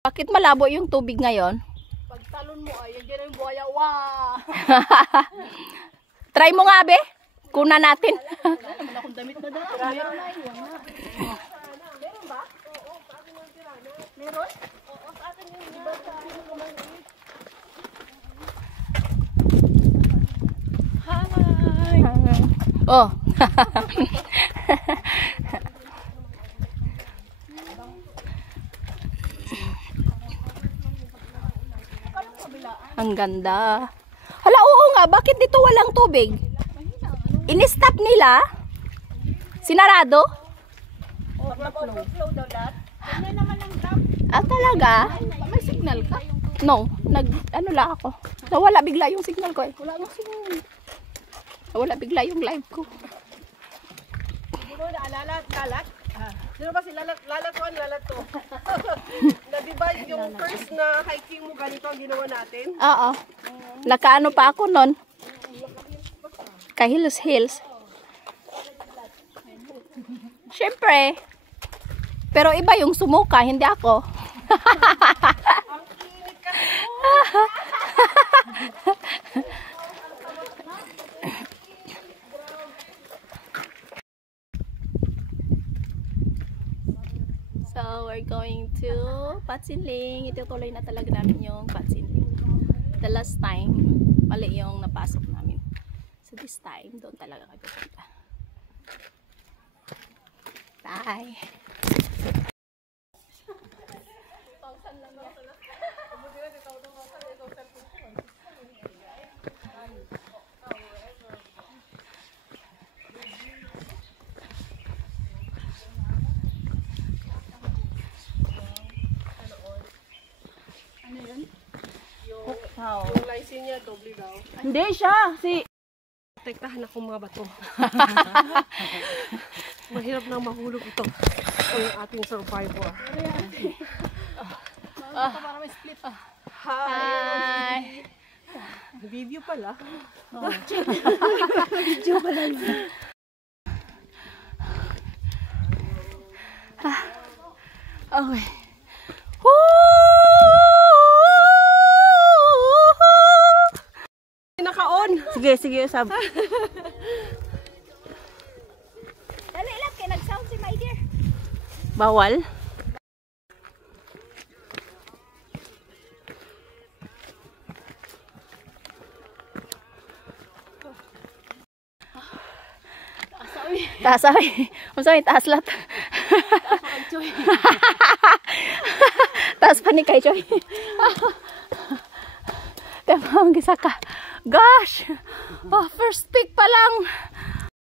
Bakit malabo yung tubig ngayon? Pag talon mo ay, yan yung buhaya. Wow! Try mo nga, be. Kuna natin. Wala akong damit na dala. Meron na yun. Meron ba? Oo, sa akin yung tirana. Meron? Oo, sa akin yung diba sa akin yung kumaliit. Hi! Oh. Ang ganda. Hala, oo nga. Bakit dito walang tubig? In-stop nila? Sinarado? Overflow daw lahat. Ganyan naman ang dam. Ah, talaga? May signal ka? No. Ano lang ako. Nawala bigla yung signal ko eh. Wala nga signal. Nawala bigla yung live ko. Siguro na lalat. Sino ba si Lalat 1, Lalat 2? Na diba yung first na hiking mo ganito ang ginawa natin? Oo. Nakaano pa ako nun? Hills. Siyempre. Pero iba yung sumuka, hindi ako. Ang init kasi mo! So, we're going to Patsinling. Itutuloy na talaga namin yung Patsinling. The last time, mali yung napasok namin. So, this time, doon talaga kami pupunta. Bye! Yung license niya, doble daw. Hindi siya! Protektahan akong mga bato. Mahirap na mahulog ito. Ang ating survivor. Para may split. Hi! Video pala. Video pala. Okay. Naka-on. Sige, usap. Dali lang, kaya nag-sound si my dear. Bawal? Taas ay. Masay, taas lahat. Taas pa ni kay Choy. Tama, mag-isa ka. Gosh! Oh, first peak pa lang.